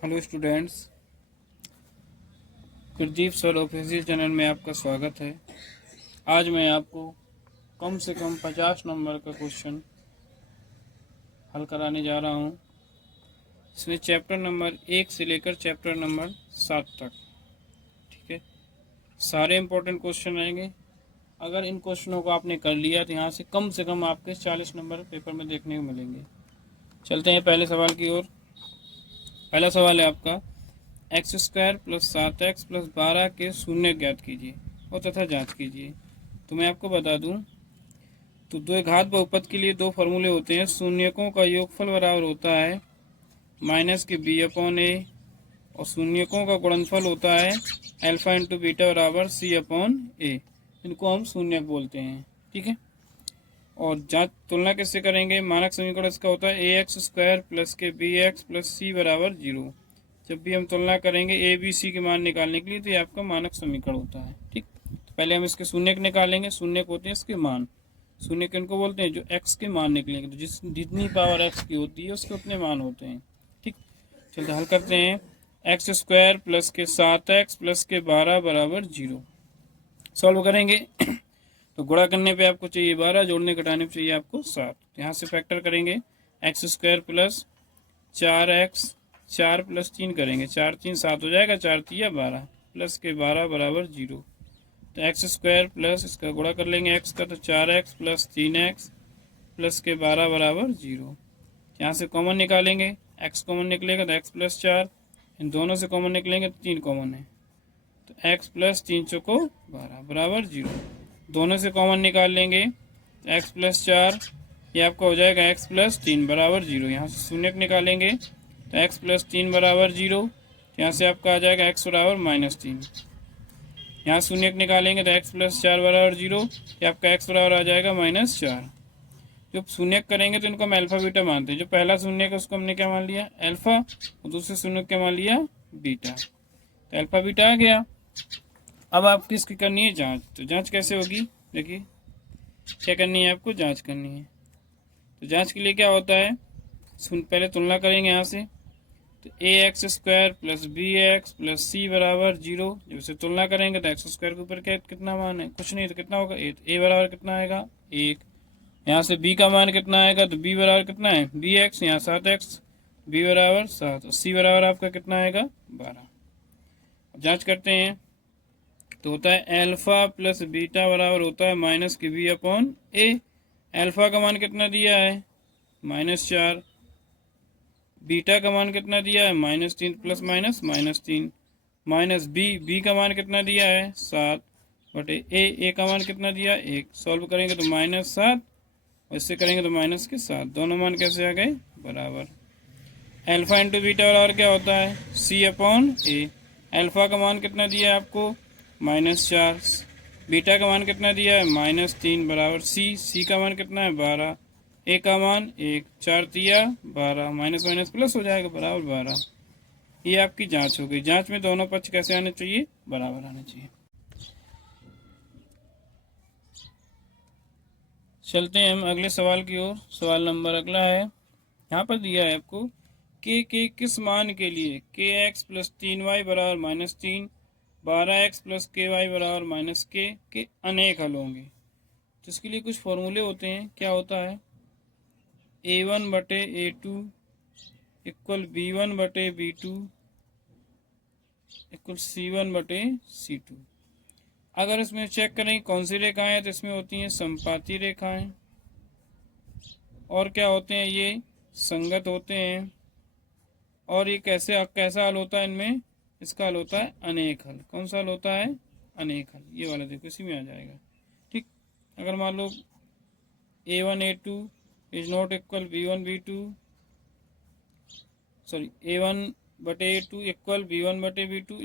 Hello students, Gurdeep sir official channel में आपका स्वागत है। आज मैं आपको कम से कम 50 नंबर का क्वेश्चन हल कराने जा रहा हूँ। इसमें चैप्टर नंबर 1 से लेकर चैप्टर नंबर 7 तक, ठीक है। सारे इम्पोर्टेंट क्वेश्चन रहेंगे। अगर इन क्वेश्चनों को आपने कर लिया तो यहाँ से कम आपके 40 नंबर पेपर में देखने को मिलेंगे। चलते हैं पहले सवाल की ओर। पहला सवाल है आपका, x² + 7x + 12 के शून्य ज्ञात कीजिए और तथा जांच कीजिए। तो मैं आपको बता दूं, तो द्विघात बहुपद के लिए दो फॉर्मूले होते हैं। शून्यकों का योगफल बराबर होता है -b/a और शून्यकों का गुणनफल होता है अल्फा × बीटा बराबर c/a। इनको हम शून्यक बोलते हैं, ठीक है। और जांच तुलना किससे करेंगे? मानक समीकरण इसका होता है ax² + के bx + c बराबर 0। जब भी हम तुलना करेंगे ए बी सी के मान निकालने के लिए, तो ये आपका मानक समीकरण होता है, ठीक। तो पहले हम इसके शून्यक निकालेंगे। शून्यक होते हैं इसके मान। शून्यक इनको बोलते हैं जो x के मान निकलेंगे, तो जितनी पावर x की होती है उसके उतने मान होते हैं, ठीक। चलते हल करते हैं। x² + के 7x + के 12 बराबर 0 सॉल्व करेंगे। तो गुणा करने पे आपको चाहिए 12, जोड़ने घटाने पे चाहिए आपको 7। यहाँ से फैक्टर करेंगे। x² + 4x 4 + 3 करेंगे, 4 3 7 हो जाएगा, 4 3 12 + के 12 बराबर 0। तो x² प्लस इसका गुणा कर लेंगे x का, तो 4x + 3x + के 12 बराबर 0। यहाँ से कॉमन निकालेंगे, x कॉमन निकलेगा तो x + 4, इन दोनों से कॉमन निकलेंगे तो 3 कॉमन है, तो x + 3 × 12 बराबर 0। दोनों से कॉमन निकाल लेंगे तो x + 4, ये आपका हो जाएगा x + 3 बराबर 0। यहाँ से शून्यक निकालेंगे तो x + 3 बराबर 0। यहाँ से आपका आ जाएगा x बराबर -3। यहाँ शून्यक निकालेंगे तो x + 4 बराबर 0, ये आपका x बराबर आ जाएगा -4। जब शून्यक करेंगे तो इनको हम अल्फा बीटा मानते हैं। जो पहला शून्यक है उसको हमने क्या मान लिया? अल्फा। और दूसरे शून्यक क्या मान लिया? बीटा। तो अल्फा बीटा आ गया। अब आपकी इसकी करनी है जांच। तो जांच कैसे होगी? देखिए क्या करनी है आपको, जांच करनी है। तो जांच के लिए क्या होता है, पहले तुलना करेंगे यहाँ से। तो ax² + bx + c बराबर 0। जब इसे तुलना करेंगे तो x² के ऊपर क्या कितना मान है? कुछ नहीं, तो कितना होगा? a बराबर कितना आएगा? 1। यहाँ से b का मान कितना आएगा? तो b बराबर कितना है? bx, यहाँ 7x, b बराबर 7 और c बराबर आपका कितना आएगा? 12। जांच करते हैं। तो होता है अल्फा + बीटा बराबर होता है -b/a। अल्फा का मान कितना दिया है? -4। बीटा का मान कितना दिया है? -3 + -3 -b का मान कितना दिया है? 7/a का मान कितना दिया? 1। सॉल्व करेंगे तो -7 और इससे करेंगे तो -7। दोनों मान कैसे आ गए? बराबर। अल्फा × बीटा बराबर क्या होता है? c/a। अल्फा का मान कितना दिया है आपको? -4। बीटा का मान कितना दिया है? -3 बराबर c का मान कितना है? 12। ए का मान 1, 4 3 12, माइनस माइनस प्लस हो जाएगा, बराबर 12। ये आपकी जांच हो गई। जांच में दोनों पक्ष कैसे आने चाहिए? बराबर आने चाहिए। चलते हैं हम अगले सवाल की ओर। सवाल नंबर अगला है, यहाँ पर दिया है आपको के किस मान के लिए kx + 3y बराबर -3, 12x + ky बराबर -k के अनेक हल होंगे। तो इसके लिए कुछ फॉर्मूले होते हैं। क्या होता है? a1/a2 = b1/b2 = c1/c2। अगर इसमें चेक करें कौन सी रेखाएं हैं, तो इसमें होती हैं संपाती रेखाएं। और क्या होते हैं? ये संगत होते हैं। और ये कैसा हल होता है इनमें? इसका हल होता है अनेक हल। कौन सा हल होता है? अनेक हल। ये वाला देखो, इसी में आ जाएगा, ठीक। अगर मान लो a1/a2 = b1/b2, sorry a1/a2 = b1/b2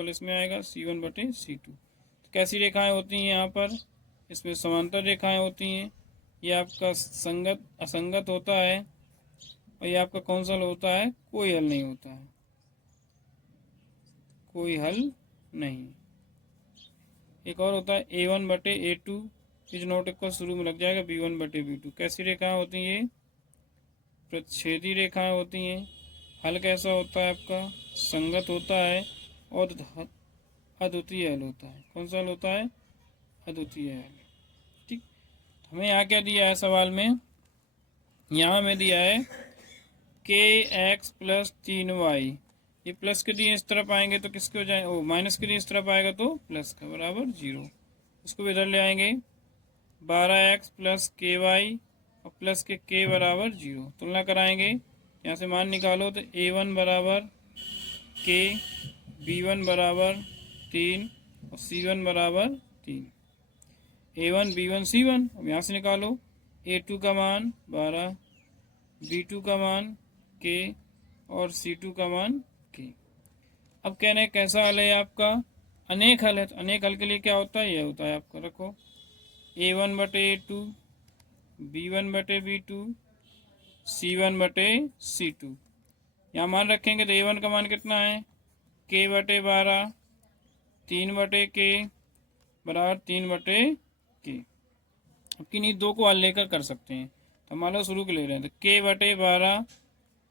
= इसमें आएगा c1/c2। तो कैसी रेखाएं होती हैं यहाँ पर? इसमें समांतर रेखाएं होती हैं। ये आपका संगत असंगत होता है। और ये आपका कौन सा हल होता है? कोई हल नहीं होता है, कोई हल नहीं। एक और होता है a1/a2 = शुरू में लग जाएगा b1/b2। कैसी रेखाएं होती हैं? ये प्रतिच्छेदी रेखाएं होती हैं। हल कैसा होता है आपका? संगत होता है और अद्वितीय हल होता है। कौन सा हल होता है? अद्वितीय हल। ठीक। हमें यहाँ क्या दिया है सवाल में? यहाँ में दिया है के एक्स प्लस 3y। ये प्लस के दिए इस तरफ आएंगे तो किसके हो जाए? ओ, माइनस के दिए इस तरफ आएगा तो प्लस का बराबर 0। इसको भी इधर ले आएंगे। 12x प्लस के वाई और प्लस के बराबर 0। तुलना कराएंगे, यहाँ से मान निकालो तो a1 बराबर के, b1 बराबर 3 और c1 बराबर 3। a1 b1 c1 अब यहाँ से निकालो। a2 का मान 12, b2 का मान के और c2 का मान के। अब कहने कैसा हल है आपका? अनेक हल है। तो अनेक हल के लिए क्या होता है? यह होता है आपका, रखो a1 बटे a2, b1 बटे b2, c1 बटे c2। यहाँ मान रखेंगे तो a1 का मान कितना है? k बटे 12, 3 बटे के बराबर 3 बटे के। अब किन्हीं दो को हल लेकर कर सकते हैं। तो मान लो शुरू के ले रहे हैं तो k बटे 12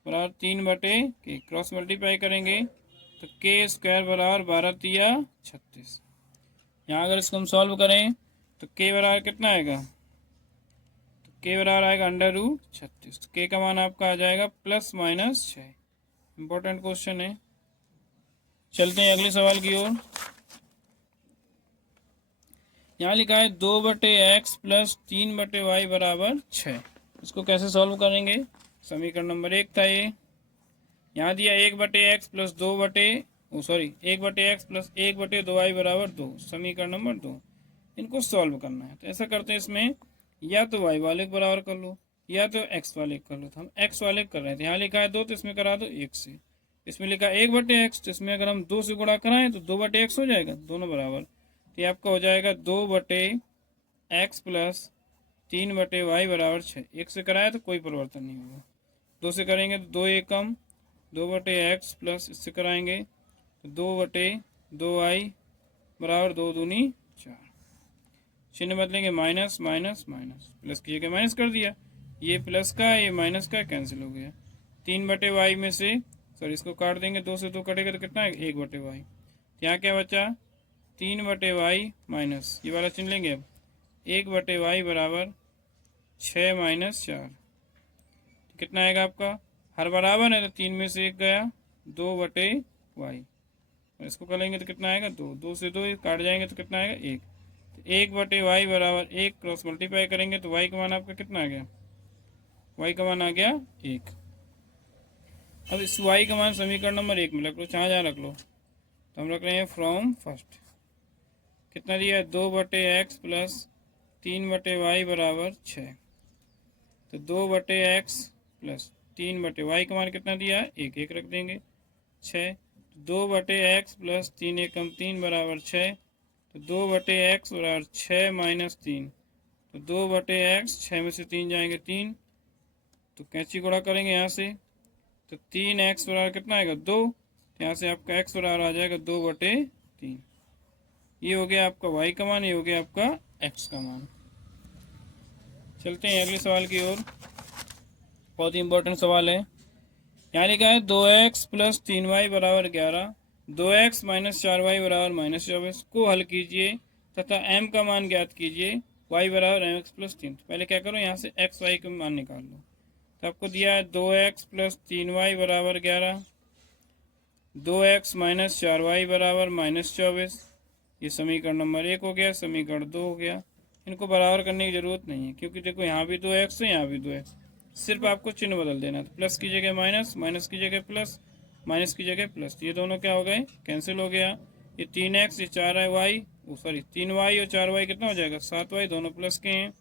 बराबर 3 बटे के, क्रॉस मल्टीप्लाई करेंगे तो के स्क्वायर बराबर 12 तिया 36। यहाँ अगर इसको हम सॉल्व करें तो के बराबर कितना आएगा? तो के बराबर आएगा √36। तो के का मान आपका आ जाएगा ±6। इंपॉर्टेंट क्वेश्चन है। चलते हैं अगले सवाल की ओर। यहाँ लिखा है 2/x प्लस 3/y बराबर 6। इसको कैसे सॉल्व करेंगे? समीकरण नंबर 1 था ये। यहाँ दिया 1/x plus 1/x plus 1/2y बराबर 2, समीकरण नंबर 2। इनको सॉल्व करना है। तो ऐसा करते हैं, इसमें या तो y वाले को बराबर कर लो या तो x वाले कर लो। तो हम x वाले कर रहे थे। यहाँ लिखा है 2 तो इसमें करा दो 1 से। इसमें लिखा है 1/x, तो इसमें अगर हम 2 से गुणा कराएं तो 2/x हो जाएगा, दोनों बराबर। तो ये आपका हो जाएगा 2/x प्लस 3/y बराबर 6। 1 से कराया तो कोई परिवर्तन नहीं होगा। 2 से करेंगे तो 2 एकम 2/x प्लस इससे कराएंगे तो 2/2y बराबर 2 दूनी 4। चिन्ह बदलेंगे माइनस माइनस माइनस, प्लस की जगह माइनस कर दिया। ये प्लस का ये माइनस का कैंसिल हो गया। 3/y में से सॉरी इसको काट देंगे, 2 से 2 कटेगा तो कितना है? 1/y। यहाँ क्या बचा? 3/y माइनस ये वाला चिन्ह लेंगे। अब 1/y बराबर 6 माइनस 4 कितना आएगा आपका? हर बराबर है तो 3 में से 1 गया, 2/y। इसको करेंगे तो कितना आएगा? 2। 2 से 2 काट जाएंगे तो कितना आएगा? 1। तो 1/y बराबर 1, क्रॉस मल्टीप्लाई करेंगे तो y का मान आपका कितना आ गया? y का मान आ गया 1। अब इस y का मान समीकरण नंबर 1 में रख लो, जहाँ रख लो। तो हम रख रहे हैं फ्रॉम फर्स्ट। कितना दिया है? 2/x प्लस 3/y बराबर 6। तो 2/x प्लस 3/y का मान कितना दिया है? 1। 1 रख देंगे 6। 2/x प्लस 3 एकम 3 बराबर 6। तो 2/x बराबर 6 माइनस 3। तो 2/x 6 में से 3 जाएंगे 3, तो कैंची गुणा करेंगे यहाँ से तो 3x बराबर कितना आएगा? 2। तो यहाँ से आपका x बराबर आ जाएगा 2/3। ये हो गया आपका y का मान, ये हो गया आपका x का मान। चलते हैं अगले सवाल की ओर। बहुत ही इंपॉर्टेंट सवाल है। यहाँ लिखा है 2x प्लस 3y बराबर 11, 2x माइनस 4y बराबर -24 को हल कीजिए तथा m का मान ज्ञात कीजिए। y बराबर mx प्लस 3। तो पहले क्या करो, यहाँ से x y का मान निकाल लो। तो आपको दिया है 2x प्लस 3y बराबर 11, 2x माइनस 4y बराबर -24। ये समीकरण नंबर 1 हो गया, समीकरण 2 हो गया। इनको बराबर करने की ज़रूरत नहीं है क्योंकि देखो यहाँ भी 2x है, यहाँ भी 2x। सिर्फ आपको चिन्ह बदल देना। तो प्लस की जगह माइनस, माइनस की जगह प्लस, माइनस की जगह प्लस। ये दोनों क्या हो गए? कैंसिल हो गया। ये 3x, ये 4y, सॉरी 3y और 4y कितना हो जाएगा? 7y। दोनों प्लस के हैं,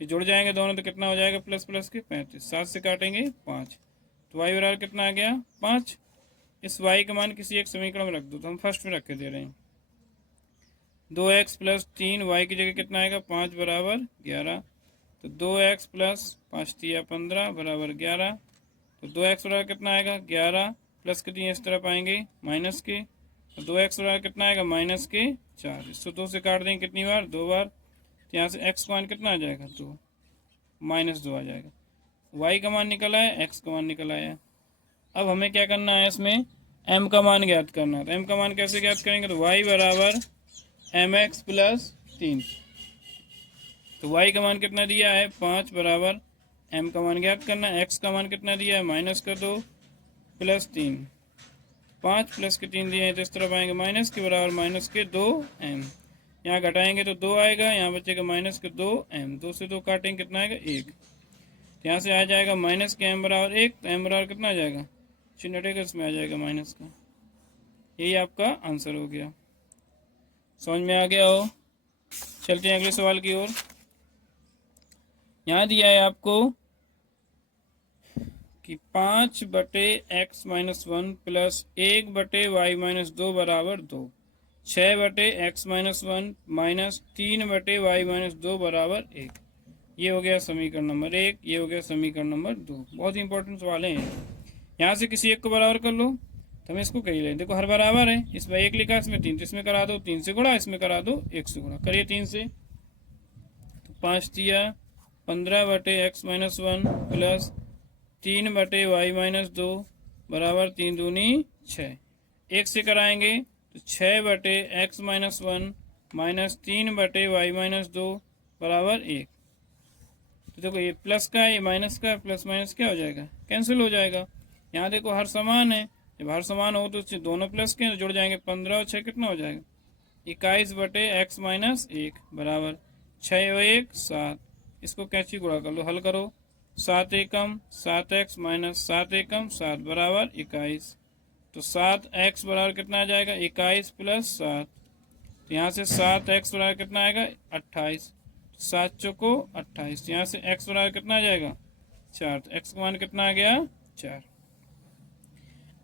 ये जुड़ जाएंगे दोनों तो कितना हो जाएगा? प्लस प्लस के 35। 7 से काटेंगे 5, तो y बराबर कितना आ गया? 5। इस y का मान किसी एक समीकरण में रख दो। तो हम फर्स्ट में रख के दे रहे हैं 2x प्लस 3y की जगह कितना आएगा? 5 बराबर 11। तो 2x प्लस 5 तिया 15 बराबर 11। तो 2x बराबर कितना आएगा? 11। प्लस के 3 इस तरफ आएंगे माइनस के, तो 2x बराबर कितना आएगा? -4। इसको 2 से काट देंगे कितनी बार? 2 बार। तो यहाँ से x का मान कितना आ जाएगा? 2 -2 आ जाएगा। y का मान निकल आया, x का मान निकल आया। अब हमें क्या करना है, इसमें m का मान ज्ञात करना है। तो m का मान कैसे ज्ञात करेंगे, तो y बराबर mx प्लस 3। तो y का मान कितना दिया है 5 बराबर m का मान ज्ञात करना है। x का मान कितना दिया है -2 प्लस 3। 5 प्लस के 3 दिए हैं, तो इस तरफ आएंगे माइनस के बराबर -2m। यहाँ घटाएंगे तो 2 आएगा, यहाँ बचेगा -2m। 2 से 2 काटेंगे कितना आएगा 1। तो यहाँ से आ जाएगा माइनस के m बराबर 1। तो m बराबर कितना आ जाएगा, चिन्ह हटेगा इसमें आ जाएगा माइनस का। यही आपका आंसर हो गया। समझ में आ गया हो। चलते हैं अगले सवाल की ओर। यहाँ दिया है आपको कि 5/x-1 प्लस 1/y-2 बराबर 2। 6/x-1 माइनस 3/y-2 बराबर 1। ये हो गया समीकरण नंबर 1, ये हो गया समीकरण नंबर 2। बहुत ही इंपॉर्टेंट सवाल है। यहाँ से किसी एक को बराबर कर लो, तो हम इसको कही लें। देखो हर बराबर है, इसमें 1 लिखा, इसमें 3, तो इसमें करा दो 3 से गुणा, इसमें करा दो 1 से गुणा। करिए 3 से, तो 5 दिया 15/x-1 प्लस 3/y-2 बराबर 3 दूनी 6। 1 से कराएंगे तो 6/x-1 माइनस 3/y-2 बराबर 1। तो देखो ये प्लस का है, ये माइनस का है, प्लस माइनस क्या हो जाएगा, कैंसिल हो जाएगा। यहाँ देखो हर समान है, जब हर समान हो तो दोनों प्लस के जुड़ जाएंगे। 15 और 6 कितना हो जाएगा 21/x-1 बराबर 6 और 1 7। इसको कैंची गुणा कर लो, हल करो। 7 एकम 7x माइनस 7 एकम 7 बराबर 21। तो 7x बराबर कितना आ जाएगा 21 प्लस 7। तो यहाँ से 7x बराबर कितना आएगा 28। 7 चौको 28। यहाँ से x बराबर कितना आ जाएगा 4। तो x का मान कितना आ गया 4।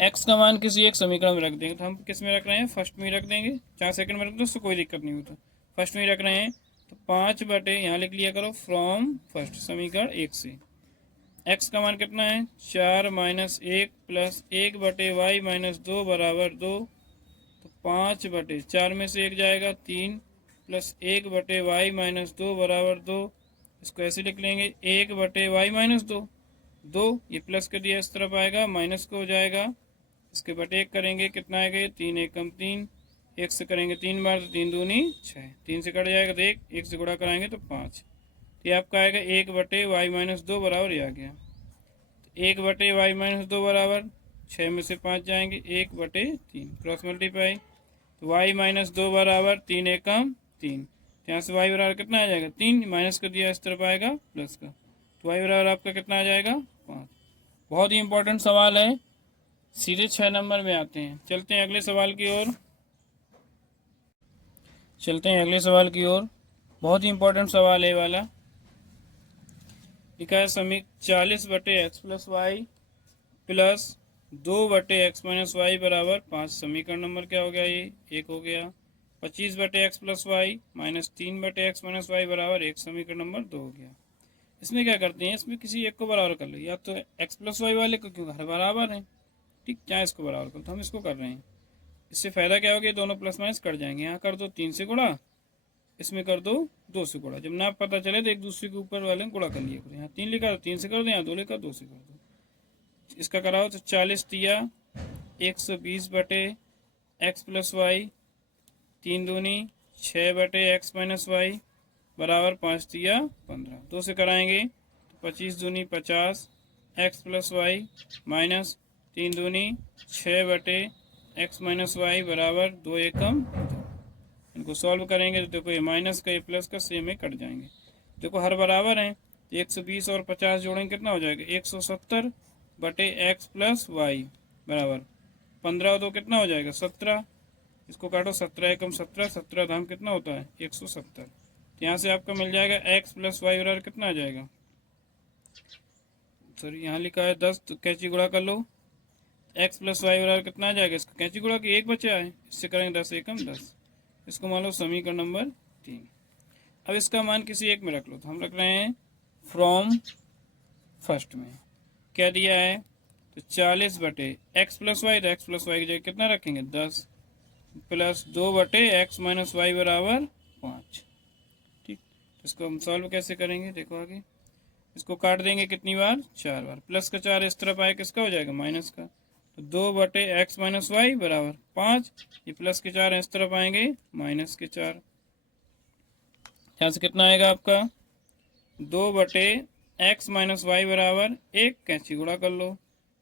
x का मान किसी एक समीकरण में रख देंगे। तो हम किस में रख रहे हैं, फर्स्ट में रख देंगे। 4 सेकंड में रख दो, उससे कोई दिक्कत नहीं होता। फर्स्ट में रख रहे हैं, तो 5 बटे यहाँ लिख लिया करो फ्रॉम फर्स्ट समीकरण 1 से। x का मान कितना है 4 माइनस 1 प्लस 1/y-2 बराबर 2। तो 5/4 में से 1 जाएगा 3 प्लस 1/y-2 बराबर 2। इसको ऐसे लिख लेंगे 1/y-2। 2 ये प्लस कर दिया, इस तरफ आएगा माइनस को हो जाएगा। इसके बटे 1 करेंगे कितना आएगा 3 एकम 3। 1 से करेंगे 3 बार, तो 3 दूनी 6। 3 से कट जाएगा तो 1 से गुणा कराएंगे तो 5। तो ये आपका आएगा 1/y-2 बराबर, ये आ गया। तो 1/y-2 बराबर 6 में से 5 जाएंगे 1/3 क्रॉस मल्टीप्लाई। तो y-2 बराबर 3 एकम 3। यहाँ से y बराबर कितना आ जाएगा 3, माइनस कर दिया, इस तरफ आएगा प्लस का। तो y बराबर आपका कितना आ जाएगा 5। बहुत ही इंपॉर्टेंट सवाल है। सीधे 6 नंबर में आते हैं। चलते हैं अगले सवाल की ओर। बहुत ही इंपॉर्टेंट सवाल है वाला। लिखा है Samik 40/x plus Y plus 2/x-y बराबर 5। समीकरण नंबर क्या हो गया, ये 1 हो गया। 25/x plus Y minus 3/x-y बराबर 1। समीकरण नंबर 2 हो गया। इसमें क्या करते हैं, इसमें किसी एक को बराबर कर लो, या तो x प्लस वाई वाले को, क्योंकि हर बराबर है। ठीक, चाहे इसको बराबर करो, तो हम इसको कर रहे हैं। इससे फ़ायदा क्या हो गया, दोनों प्लस माइनस कट जाएंगे। यहाँ कर दो 3 से गुणा, इसमें कर दो 2 से गुणा। जब ना पता चले तो एक दूसरे के ऊपर वाले गुणा कर लिया करो। यहाँ 3 लिखा तो 3 से कर दो, यहाँ 2 लिखा 2 से कर दो। इसका कराओ तो 40 दिया 120/x प्लस वाई, 3 दूनी 6/x माइनस वाई बराबर 5 दिया 15। 2 से कराएंगे तो 25 दूनी 50 x प्लस वाई माइनस 3 दूनी 6/x माइनस वाई बराबर 2 एकम 2। इनको सॉल्व करेंगे तो देखो ये माइनस का ये प्लस का सेम में कट जाएंगे। देखो हर बराबर हैं, तो 120 और 50 जोड़ेंगे कितना हो जाएगा 170/x प्लस वाई बराबर 15 और 2 कितना हो जाएगा 17। इसको काटो 17 एकम 17, 17 धाम कितना होता है 170। तो यहाँ से आपका मिल जाएगा x प्लस वाई बराबर कितना आ जाएगा, सॉरी यहाँ लिखा है 10, तो कैंची गुणा कर लो। x प्लस वाई बराबर कितना आ जाएगा, इसका कैंची गुणा की 1 बचा है, इससे करेंगे 10 एकम 10। इसको मान लो समीकरण नंबर 3। अब इसका मान किसी एक में रख लो, तो हम रख रहे हैं फ्रॉम फर्स्ट में। क्या दिया है, तो 40/x प्लस वाई, तो x प्लस वाई की जगह कितना रखेंगे 10 प्लस 2/x माइनस वाई बराबर 5। ठीक, तो इसको हम सॉल्व कैसे करेंगे, देखो आगे। इसको काट देंगे कितनी बार 4 बार। प्लस का 4 इस तरफ आए किसका हो जाएगा माइनस का। तो 2/x-y बराबर 5, ये प्लस के 4 इस तरफ आएंगे माइनस के 4, यहाँ से कितना आएगा आपका 2/x-y बराबर 1, कैंची गुणा कर लो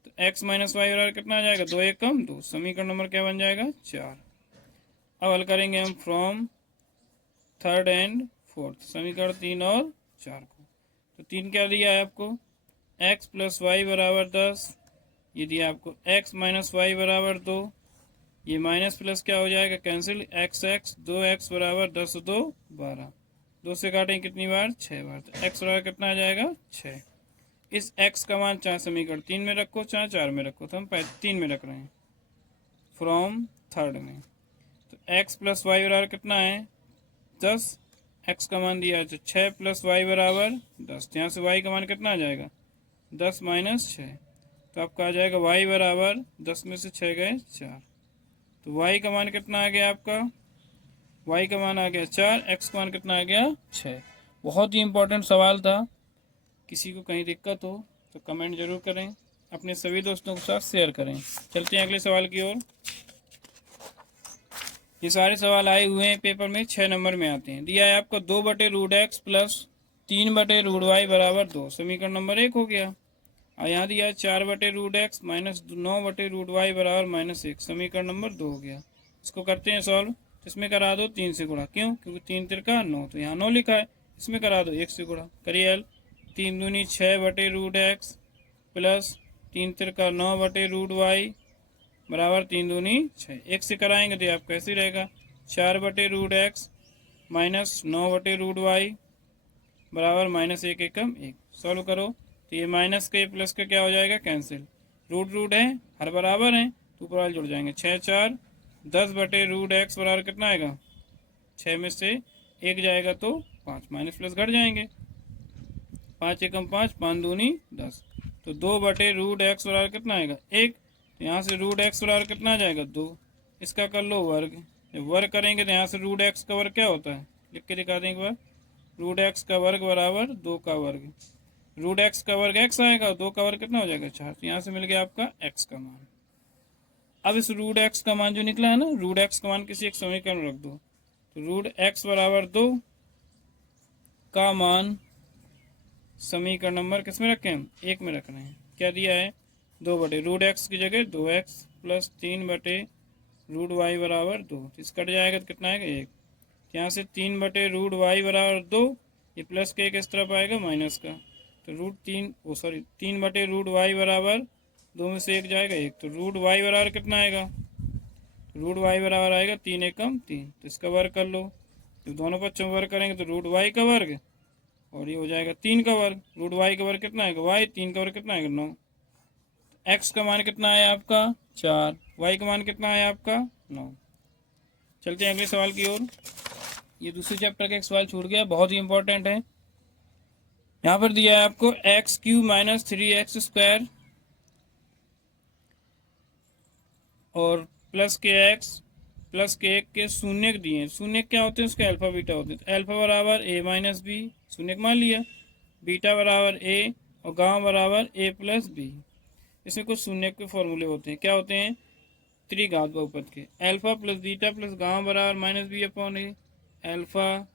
तो x-y बराबर कितना आ जाएगा 2 1 कम 2, समीकरण नंबर क्या बन जाएगा 4। अब हल करेंगे हम फ्रॉम थर्ड एंड फोर्थ, समीकरण 3 और 4 को। तो 3 क्या दिया है आपको x + y बराबर 10, ये दिया आपको x - y बराबर 2, ये माइनस प्लस क्या हो जाएगा कैंसिल, x 2x बराबर 10 2 12, 2 से काटेंगे कितनी बार 6 बार, तो x बराबर कितना आ जाएगा 6। इस x का मान चाहे समीकरण 3 में रखो चाहे 4 में रखो, तो हम 3 में रख रहे हैं फ्रॉम थर्ड में। तो x + y बराबर कितना है 10, x का मान दिया है तो 6 + y बराबर 10, यहाँ से y का मान कितना आ जाएगा 10 - 6, तो आपका आ जाएगा y बराबर 10 में से 6 गए 4, तो y का मान कितना आ गया आपका, y का मान आ गया 4, x का मान कितना आ गया 6। बहुत ही इंपॉर्टेंट सवाल था, किसी को कहीं दिक्कत हो तो कमेंट जरूर करें, अपने सभी दोस्तों के साथ शेयर करें। चलते हैं अगले सवाल की ओर। ये सारे सवाल आए हुए हैं पेपर में, 6 नंबर में आते हैं। दिया है आपको 2/√x + 3/√y बराबर 2, समीकरण नंबर 1 हो गया। और यहाँ दिया 4/√x - 9/√y बराबर -1, समीकरण नंबर 2 हो गया। इसको करते हैं सॉल्व, इसमें करा दो 3 से गुणा, क्यों, क्योंकि 3 तिरका 9, तो यहाँ 9 लिखा है, इसमें करा दो 1 से गुणा, करिए हल। 3 दूनी 6/√x प्लस 3 तिरका 9/√y बराबर 3 दूनी 6, 1 से कराएंगे तो आप कैसे रहेगा 4/√x - 9/√y बराबर -1 एकम 1, सॉल्व करो तो ये माइनस के प्लस का क्या हो जाएगा कैंसिल, रूट है हर बराबर है तो ऊपर वाले जुड़ जाएंगे, 6 4 10/√x बराबर कितना आएगा 6 में से 1 जाएगा तो 5, माइनस प्लस घट जाएंगे, 5 एकम 5 5 दूनी 10, तो 2/√x बराबर कितना आएगा 1, तो यहाँ से √x बराबर कितना आ जाएगा 2, इसका कर लो वर्ग, जब वर्ग करेंगे तो यहाँ से √x का वर्ग क्या होता है लिख के दिखा दें एक बार, √x का वर्ग बराबर 2 का वर्ग, √x का वर्ग x आएगा, 2 का वर्ग कितना हो जाएगा 4, तो यहाँ से मिल गया आपका x का मान। अब इस √x का मान जो निकला है ना, √x का मान किसी एक समीकरण में रख दो, तो √x बराबर 2 का मान समीकरण नंबर किस में रखें हम 1 में रख रहे हैं, क्या दिया है 2/√x की जगह 2x प्लस 3/√y बराबर 2, इस कट जाएगा तो कितना आएगा 1, यहाँ से 3/√y बराबर 2, ये प्लस के 1 इस तरफ आएगा माइनस का, तो 3/√y बराबर 2 में से 1 जाएगा 1, तो √y बराबर कितना आएगा, √y बराबर आएगा 3 एकम 3, तो इसका वर्ग कर लो, जब दोनों पक्षों में वर्ग करेंगे तो √y का वर्ग और ये हो जाएगा 3 का वर्ग, √y का वर्ग कितना आएगा y, 3 का वर्ग कितना आएगा 9, x का मान कितना आया आपका 4, y का मान कितना आया आपका 9। चलते हैं अगले सवाल की ओर। ये दूसरे चैप्टर का एक सवाल छूट गया, बहुत ही इंपॉर्टेंट है। यहाँ पर दिया है आपको x³ - 3x² और प्लस के x प्लस के 1 के शून्य दिए हैं, शून्य क्या होते हैं उसके अल्फा बीटा होते हैं, तो अल्फा बराबर a - b, शून्य मान लिया, बीटा बराबर a और गामा बराबर a + b। इसमें कुछ शून्य के फॉर्मूले होते हैं, क्या होते हैं त्रिघात बहुपद के, alpha plus beta plus gamma बराबर -b/a, alpha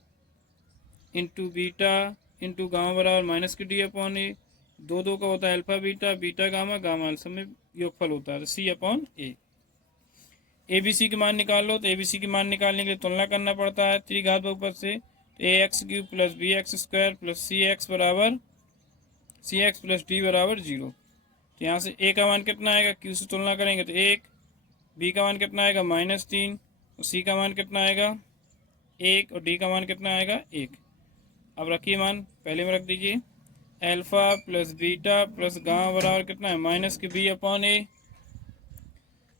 into beta into gamma बराबर -d/a, 2 का होता है alpha beta, beta gamma, gamma सब में योगफल होता है c/a। ABC के मान निकाल लो, तो ABC के मान निकालने के लिए तुलना करना पड़ता है त्रिघात बहुपद से, तो ax³ + bx² + cx + d बराबर 0, तो यहाँ से a का मान कितना आएगा, q से तुलना करेंगे तो 1, b का मान कितना आएगा -3 और c का मान कितना आएगा 1 और d का मान कितना आएगा 1। अब रखिए मान पहले में रख दीजिए, alpha plus beta plus gamma बराबर कितना है -b/a,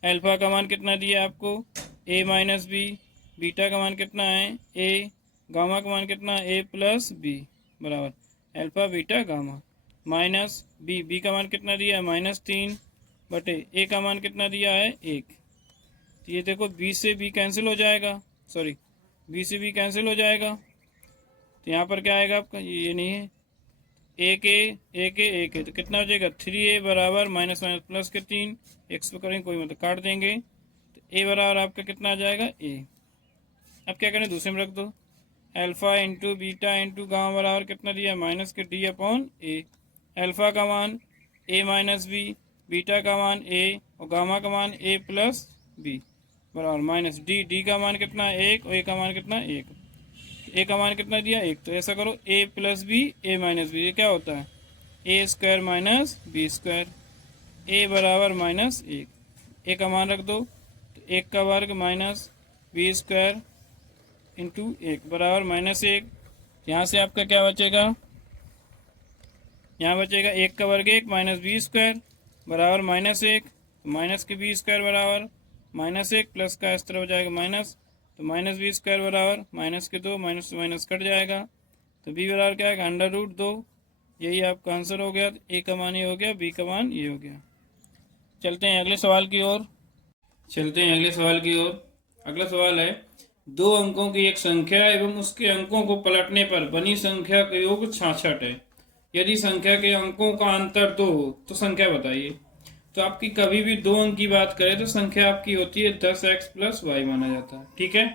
अल्फा का मान कितना दिया आपको a - b, बीटा का मान कितना है a, गामा का मान कितना है a + b बराबर alpha beta gamma, minus b का मान कितना दिया है -3 बटे a का मान कितना दिया है 1, तो ये देखो b से b कैंसिल हो जाएगा, सॉरी b से b कैंसिल हो जाएगा, तो यहाँ पर क्या आएगा आपका, ये नहीं है एक ए तो कितना हो जाएगा 3a बराबर -+ के 3, एक्स पे करेंगे कोई मतलब काट देंगे, तो ए बराबर आपका कितना आ जाएगा ए। अब क्या करें दूसरे में रख दो, alpha into beta into gamma बराबर कितना दिया माइनस के डी अपॉन ए। अल्फा का मान ए माइनस बी, बीटा का मान ए और गामा का मान ए प्लस बी बराबर माइनस डी। डी का मान कितना एक और ए का मान कितना एक, ए का मान कितना दिया एक, तो ऐसा करो ए प्लस बी ए माइनस बी, ये क्या होता है ए स्क्वायर माइनस बी स्क्वायर, ए बराबर माइनस एक। ए का मान रख दो, तो एक का वर्ग माइनस बी स्क्वायर इंटू एक बराबर माइनस एक। यहाँ से आपका क्या बचेगा, यहाँ बचेगा एक का वर्ग एक माइनस बी स्क्वायर बराबर माइनस एक, तो माइनस के बी स्क्वायर बराबर माइनस एक, प्लस का इस तरह हो जाएगा माइनस, तो माइनस बी स्क्वायर बराबर माइनस के दो, माइनस से माइनस कट जाएगा, तो बी बराबर क्या है अंडर रूट दो। यही आपका आंसर हो गया, ए का मान ये हो गया, बी का मान ये हो गया। चलते हैं अगले सवाल की ओर, अगला सवाल है दो अंकों की एक संख्या एवं उसके अंकों को पलटने पर बनी संख्या का योग 66 है। यदि संख्या के अंकों का अंतर 2 हो तो संख्या बताइए। तो आपकी कभी भी दो अंक की बात करें तो संख्या आपकी होती है 10x प्लस वाई माना जाता है, ठीक है।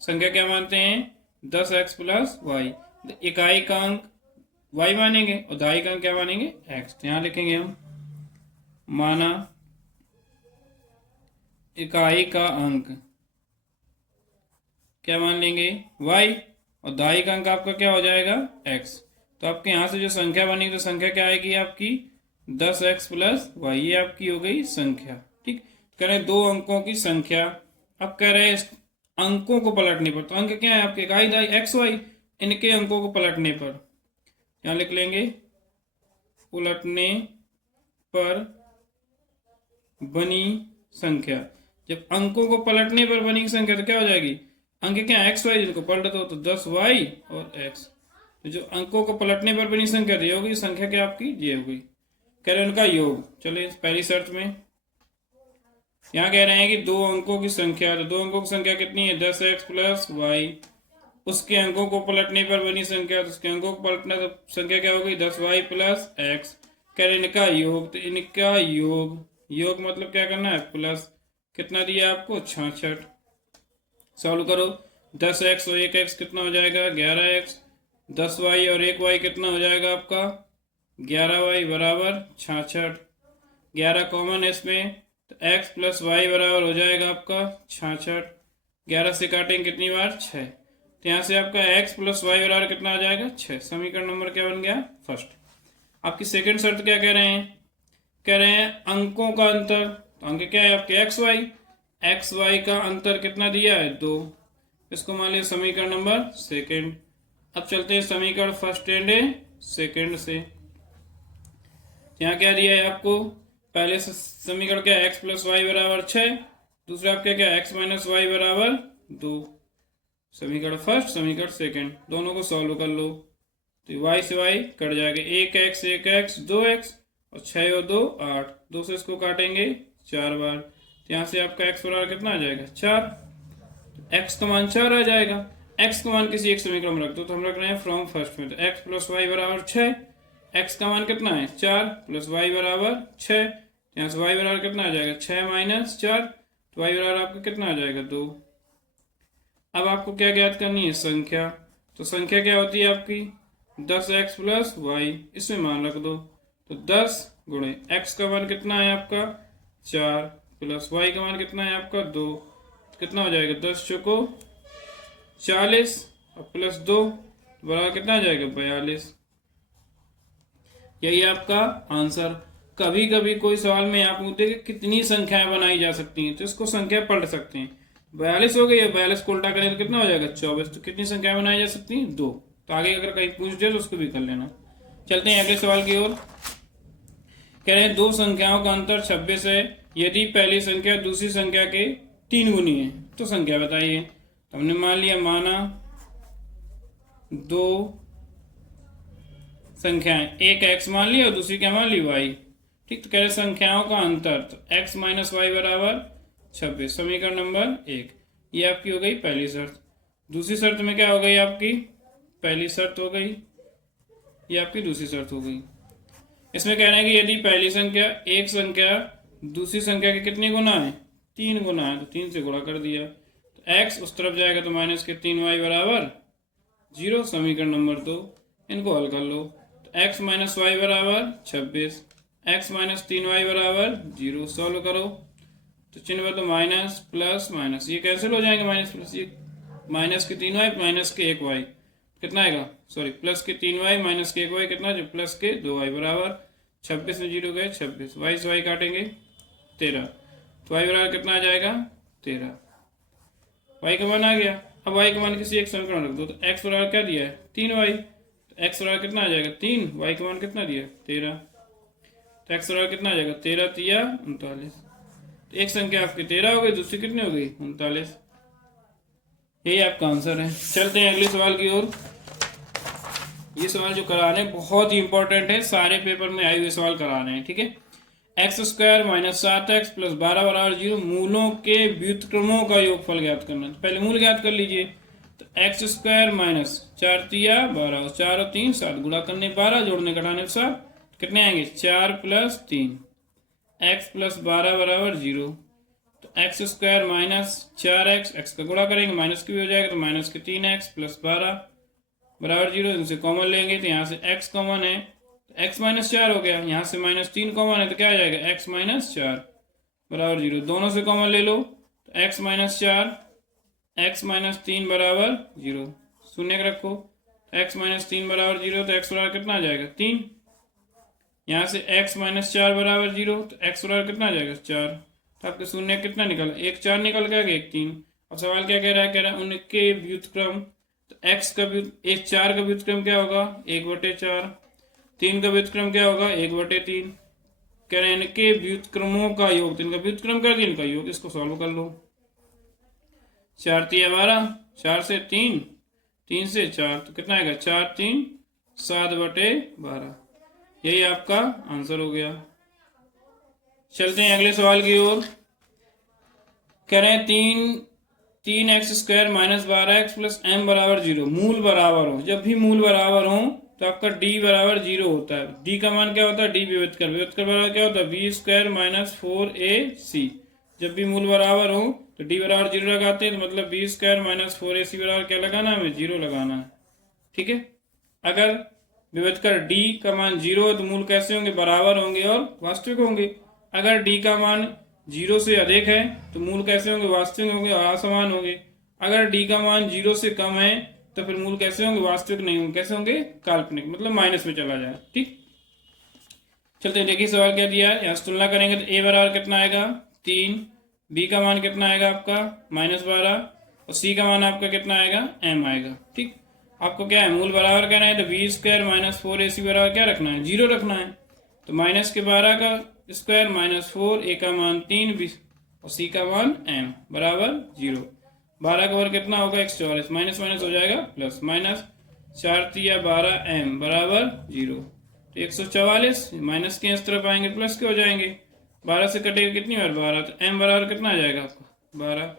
संख्या क्या मानते हैं 10x प्लस वाई, इकाई का अंक y मानेंगे और दहाई का अंक क्या मानेंगे x। तो यहाँ लिखेंगे हम माना इकाई का अंक क्या मान लेंगे y और दहाई का अंक आपका क्या हो जाएगा x। तो आपके यहाँ से जो संख्या बनी तो संख्या क्या आएगी आपकी 10x प्लस वाई, ये आपकी हो गई संख्या, ठीक। कह रहे दो अंकों की संख्या, अब कह रहे हैं अंकों को पलटने पर, तो अंक क्या है आपके इकाई दहाई एक्स वाई, इनके अंकों को पलटने पर यहाँ लिख लेंगे उलटने पर बनी संख्या। जब अंकों को पलटने पर बनी संख्या तो क्या हो जाएगी, अंक क्या एक्स वाई, जिनको पलट दो तो 10y और x। तो जो अंकों को पलटने पर बनी संख्या ये होगी, संख्या क्या आपकी ये हो गई। कह रहे हैं उनका योग, चलिए पहली शर्त में यहाँ कह रहे हैं कि दो अंकों की संख्या, तो दो अंकों की संख्या कितनी है 10x प्लस वाई, उसके अंकों को पलटने पर बनी संख्या, तो उसके अंकों को पलटना तो संख्या क्या हो गई 10y प्लस एक्स। कह रहे इनका योग, तो इनका योग मतलब क्या करना है प्लस, कितना दिया आपको 66। सॉल्व करो 10x और 1x कितना हो जाएगा 11x, 10y और 1y कितना हो जाएगा आपका 11y बराबर 66। 11 कॉमन है इसमें, तो x प्लस वाई बराबर हो जाएगा आपका 66। 11 से काटेंगे कितनी बार 6, तो यहाँ से आपका x प्लस वाई बराबर कितना आ जाएगा 6। समीकरण नंबर क्या बन गया फर्स्ट। आपकी सेकंड शर्त क्या कह रहे हैं, कह रहे हैं अंकों का अंतर, तो अंक क्या है आपके एक्स वाई का अंतर कितना दिया है 2, इसको मान लिया समीकरण नंबर सेकंड। अब चलते हैं समीकरण फर्स्ट एंड सेकंड से। यहाँ क्या दिया है आपको, पहले से समीकरण क्या है x प्लस वाई बराबर 6, दूसरा आपका क्या x माइनस वाई बराबर 2। समीकरण फर्स्ट समीकरण सेकंड दोनों को सॉल्व कर लो, तो y से y कट जाएगा 1x 2x और 6 और 2 8, 2 से इसको काटेंगे 4 बार, तो यहाँ से आपका x बराबर कितना आ जाएगा 4, तो x का मान 4 आ जाएगा। x का मान किसी एक समीकरण में रख दो, तो हम रख रहे हैं फ्रॉम फर्स्ट में, तो x प्लस वाई बराबर 6, x का मान कितना है 4 प्लस y बराबर 6, यहाँ से y बराबर कितना आ जाएगा 6 माइनस 4, तो y बराबर आपका कितना आ जाएगा 2। अब आपको क्या ज्ञात करनी है संख्या, तो संख्या क्या होती है आपकी 10x प्लस वाई, इसमें मान रख दो, तो 10 गुणे x का मान कितना है आपका 4 प्लस y का मान कितना है आपका 2, तो कितना हो जाएगा 10 चौको 40 और प्लस 2 बराबर कितना आ जाएगा 42। यही आपका आंसर। कभी कभी कोई सवाल में आप पूछते हैं कि कितनी संख्याएं बनाई जा सकती हैं, तो इसको संख्या पढ़ सकते हैं। 42 हो गई है, 42 को उल्टा करें तो कितना हो जाएगा 24, तो कितनी संख्याएं बनाई जा सकती हैं 2। तो आगे अगर कहीं पूछ दे तो उसको भी कर लेना। चलते हैं अगले सवाल की ओर। कह रहे हैं दो संख्याओं का अंतर 26 है, यदि पहली संख्या दूसरी संख्या के 3 गुनी है तो संख्या बताइए। तो हमने मान लिया माना दो संख्याएं, एक x मान ली और दूसरी क्या मान ली y, ठीक। तो कह रहे संख्याओं का अंतर, तो x माइनस वाई बराबर 26, समीकरण नंबर 1। ये आपकी हो गई पहली शर्त। दूसरी शर्त में क्या हो गई आपकी, पहली शर्त हो गई, ये आपकी दूसरी शर्त हो गई। इसमें कह रहे हैं कि यदि पहली संख्या एक संख्या दूसरी संख्या के कितने गुना है, 3 गुना है, तो 3 से गुणा कर दिया। तो x उस तरफ जाएगा तो माइनस के 3y बराबर 0, समीकरण नंबर 2। इनको हल कर लो। तो x माइनस वाई बराबर 26, x माइनस 3y बराबर 0। सॉल्व करो तो चिन्ह तो माइनस प्लस माइनस, ये कैंसिल हो जाएंगे, माइनस प्लस, ये माइनस के 3y माइनस के 1y कितना आएगा, सॉरी प्लस के 3y माइनस के 1y कितना, जो प्लस के 2y बराबर 26 में 0 गए 26, y से y काटेंगे 13, तो y बराबर कितना आ जाएगा 13। y का मान आ गया। अब y का मान किसी एक समीकरण रख दो, तो x बराबर क्या दिया है 3y, तो x बराबर कितना आ जाएगा 3, y का मान कितना दिया 13, तो x बराबर कितना आ जाएगा 13 तिया 39। तो एक संख्या आपकी 13 हो गई, दूसरी कितनी हो गई 39। यही आपका आंसर है। चलते हैं अगले सवाल की ओर। ये सवाल जो करा रहे हैं बहुत ही इंपॉर्टेंट है, सारे पेपर में आए हुए सवाल करा रहे हैं, ठीक है। X square minus 7x plus 12 बराबर 0, मूलों के व्युत्क्रमों का योगफल ज्ञात करना। तो पहले मूल ज्ञात कर लीजिए। तो एक्स स्क्वायर माइनस 4 तिया 12, 4 और 3 7, गुणा करने 12, जोड़ने घटाने 7, कितने आएंगे 4 प्लस 3, एक्स प्लस 12 बराबर 0। तो x square minus 4x, x का गुणा करेंगे माइनस की भी हो जाएगा, तो माइनस के 3x प्लस 12 बराबर 0। इनसे कॉमन लेंगे तो यहाँ से x कॉमन है, तो x माइनस 4 हो गया। यहाँ से माइनस 3 कॉमन है तो क्या आ जाएगा x माइनस 4 बराबर 0। दोनों से कॉमन ले लो तो x माइनस 4, x माइनस 3 बराबर 0, शून्य रखो, x माइनस 3 बराबर 0, तो x बराबर कितना आ जाएगा 3। यहाँ से x माइनस 4 बराबर 0, तो x बराबर कितना आ जाएगा 4। तो आपके शून्य कितना निकला, एक 4 निकल गया, एक 3। अब सवाल क्या कह रहा है उनके व्युत्क्रम। तो x का एक 4 का व्युत्क्रम क्या होगा 1/4, 3 का व्युत्क्रम क्या होगा 1/3। कह रहे हैं इनके व्युत्क्रमों का योग, तो इनका व्युत्क्रम कर दिया, इनका योग, इसको सॉल्व कर लो। 4 तिया 12, 4 से 3, 3 से 4, तो कितना आएगा 4 3 7/12। यही आपका आंसर हो गया। चलते हैं अगले सवाल की ओर। कह रहे हैं 3x square minus 12x plus m बराबर 0, मूल बराबर हो। जब भी मूल बराबर हो तो आपका d बराबर 0 होता है। d का मान क्या होता है, d विभेदकर बराबर क्या होता है b स्क्वायर माइनस 4ac। जब भी मूल बराबर हो तो d बराबर 0 लगाते हैं, तो मतलब b स्क्वायर माइनस 4ac बराबर क्या लगाना है, हमें 0 लगाना है, ठीक है। अगर विभेदकर d का मान 0 है तो मूल कैसे होंगे, बराबर होंगे और वास्तविक होंगे। अगर d का मान 0 से अधिक है तो मूल कैसे होंगे, वास्तविक होंगे और असमान होंगे। अगर d का मान 0 से कम है तो फिर मूल कैसे होंगे, वास्तविक नहीं होंगे, कैसे होंगे, काल्पनिक, मतलब माइनस में चला जाए, ठीक। चलते हैं, देखिए सवाल क्या दिया है। यहाँ से तुलना करेंगे तो a बराबर कितना आएगा 3, b का मान कितना आएगा आपका -12, और c का मान आपका कितना आएगा m आएगा, ठीक। आपको क्या है, मूल बराबर करना है, तो b स्क्वायर माइनस 4ac बराबर क्या रखना है 0 रखना है। तो माइनस के 12 का स्क्वायर माइनस 4, a का मान 3 और c का मान m बराबर 0। 12 का वर्ग कितना होगा 144, माइनस माइनस हो जाएगा प्लस, माइनस 4 तिया 12 m बराबर 0। तो 144 माइनस के इस तरफ आएंगे प्लस के हो जाएंगे, 12 से कटेगा कितनी बार 12, तो m बराबर कितना आ जाएगा आपका 12।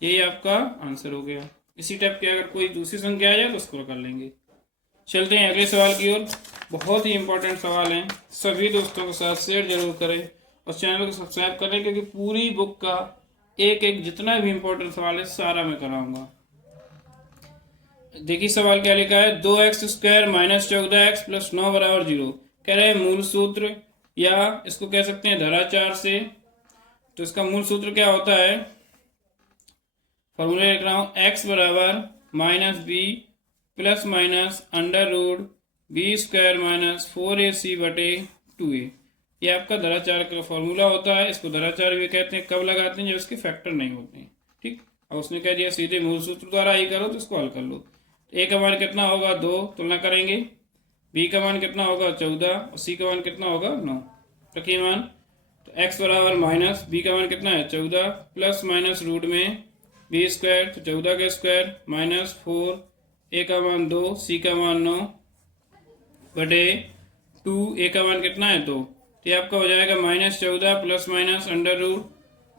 यही आपका आंसर हो गया। इसी टाइप की अगर कोई दूसरी संख्या आ जाए तो उसको कर लेंगे। चलते हैं अगले सवाल की ओर। बहुत ही इंपॉर्टेंट सवाल हैं, सभी दोस्तों के साथ शेयर जरूर करें और चैनल को सब्सक्राइब करें, क्योंकि पूरी बुक का एक एक जितना भी इंपॉर्टेंट सवाल है सारा मैं कराऊंगा। देखिए सवाल क्या लिखा है, 2x square minus 14x plus 9 बराबर 0। कह रहे हैं मूल सूत्र, या इसको कह सकते हैं धराचार से। तो इसका मूल सूत्र क्या होता है, फॉर्मूला लिख रहा हूं, x बराबर minus b plus minus under root b square minus 4ac/2a। ये आपका धराचार का फॉर्मूला होता है। इसको धराचार भी कहते हैं, कब लगाते हैं जब इसके फैक्टर नहीं होते हैं, ठीक। अब उसने कह दिया सीधे मूल सूत्र द्वारा ही करो, तो इसको हल कर लो। a का मान कितना होगा 2, तुलना करेंगे, b का मान कितना होगा 14 और c का मान कितना होगा 9, रखिए मान। तो x बराबर माइनस b का मान कितना है 14 प्लस माइनस रूट में बी स्क्वायर, तो 14 का स्क्वायर माइनस 4, a का मान 2, c का मान 9 बटे 2, a का मान कितना है 2। तो ये आपका हो जाएगा -14 प्लस माइनस अंडर रूट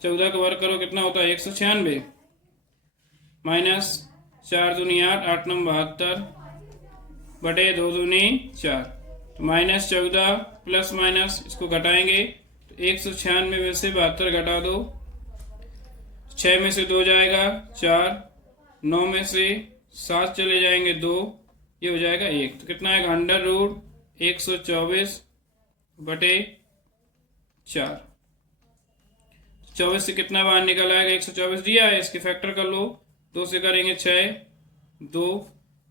14 का वर्ग करो कितना होता है 196, माइनस 4 दूनी 8, 8 नंबर 72 बटे 2 दूनी 4। तो -14 प्लस माइनस इसको घटाएंगे तो 196 में से 72 घटा दो, 6 में से 2 जाएगा 4, 9 में से 7 चले जाएंगे 2, ये हो जाएगा 1। तो कितना आएगा अंडर रूट 124 बटे 4। 24 से कितना बाहर निकल आएगा, 124 दिया है, इसके फैक्टर कर लो। 2 से करेंगे 6,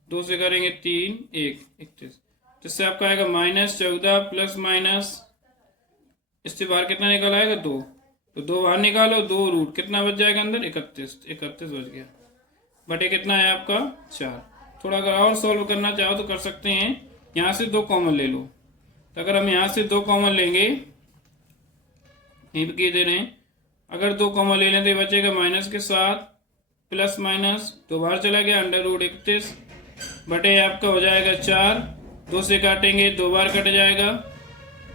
2 से करेंगे 3, 1, 31। तो इससे आपका आएगा -14 प्लस माइनस, इससे बाहर कितना निकल आएगा 2, तो 2 बाहर निकालो, 2 रूट कितना बच जाएगा अंदर 31 बच गया, बटे कितना है आपका 4। थोड़ा अगर और सॉल्व करना चाहो तो कर सकते हैं, यहाँ से 2 कॉमन ले लो। तो अगर हम यहाँ से 2 कॉमन लेंगे, यहीं पे दे रहे हैं, अगर 2 कॉमन ले लें तो बचेगा माइनस के साथ प्लस माइनस, 2 बाहर चला गया अंडर रूट 31 बटे आपका हो जाएगा 4। 2 से काटेंगे 2 बार कट जाएगा,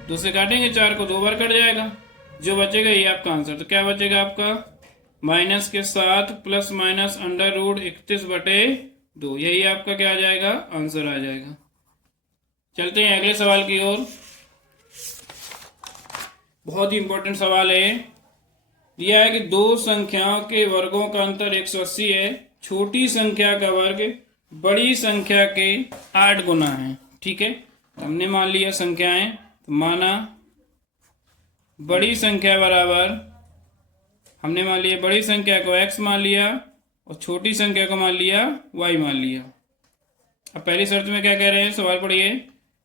2 से काटेंगे 4 को 2 बार कट जाएगा, जो बचेगा ये आपका आंसर। तो क्या बचेगा आपका माइनस के साथ प्लस माइनस अंडर रूट 31 बटे 2, यही आपका क्या आ जाएगा आंसर आ जाएगा। चलते हैं अगले सवाल की ओर। बहुत ही इंपॉर्टेंट सवाल है। दिया है कि 2 संख्याओं के वर्गों का अंतर 180 है, छोटी संख्या का वर्ग बड़ी संख्या के 8 गुना है। ठीक है, हमने मान लिया संख्याएं, तो माना बड़ी संख्या बराबर, हमने मान लिया बड़ी संख्या को x मान लिया और छोटी संख्या को मान लिया y मान लिया। अब पहली शर्त में क्या कह रहे हैं, सवाल पढ़िए।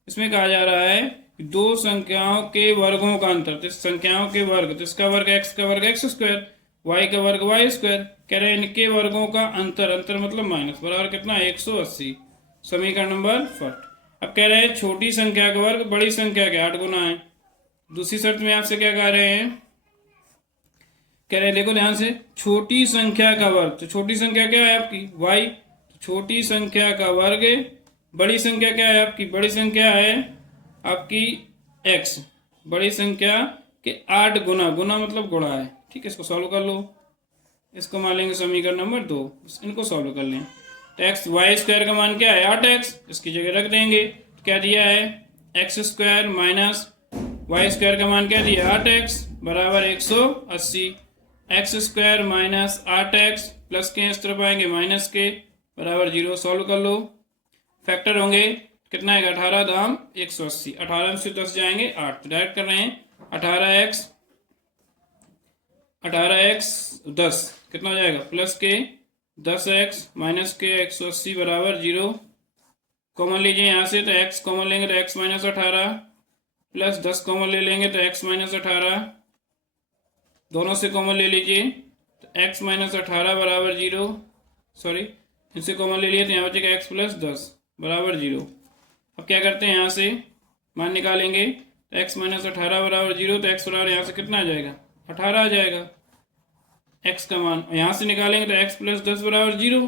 इसमें कहा जा रहा है कि 2 संख्याओं के वर्गों का अंतर, तो संख्याओं के वर्ग, तो इसका वर्ग x का वर्ग x स्क्वायर, y का वर्ग y स्क्वायर, कह रहे हैं इनके वर्गों का अंतर, अंतर मतलब माइनस, बराबर कितना 180। समीकरण नंबर 1। अब कह रहे हैं छोटी संख्या का वर्ग बड़ी संख्या के 8 गुना है। दूसरी शर्त में आपसे क्या कह रहे हैं, कह रहे हैं देखो ध्यान से, छोटी संख्या का वर्ग, तो छोटी संख्या क्या है आपकी y, तो छोटी संख्या का वर्ग, बड़ी संख्या क्या है आपकी, बड़ी संख्या है आपकी x, बड़ी संख्या के 8 गुना, गुना मतलब गुणा है। ठीक है, इसको सॉल्व कर लो, इसको मान लेंगे समीकरण नंबर 2, इनको सॉल्व कर लें। तो एक्स वाई स्क्वायर का मान क्या है 8x, इसकी जगह रख देंगे। तो क्या दिया है x square minus y square का मान क्या दिया 8x बराबर 180। X square minus 8x plus के इस तरफ आएंगे माइनस के बराबर 0। सॉल्व कर लो, फैक्टर होंगे, कितना आएगा 18 दाम 180, 18 में से 10 जाएंगे 8, तो डायरेक्ट कर रहे हैं 18x 10 कितना हो जाएगा प्लस के 10x माइनस के 180 बराबर 0। कॉमन लीजिए यहाँ से, तो x कॉमन लेंगे तो x माइनस 18 प्लस 10 कॉमन ले लेंगे तो x माइनस 18, दोनों से कॉमन ले लीजिए तो x माइनस 18 बराबर 0, सॉरी इनसे कॉमन ले लिए तो यहाँ बचेगा x प्लस 10 बराबर 0। अब क्या करते हैं, यहाँ से मान निकालेंगे तो x माइनस 18 बराबर 0, तो x बराबर यहाँ से कितना आ जाएगा 18 आ जाएगा x का मान, यहाँ से निकालेंगे तो x प्लस 10 बराबर 0,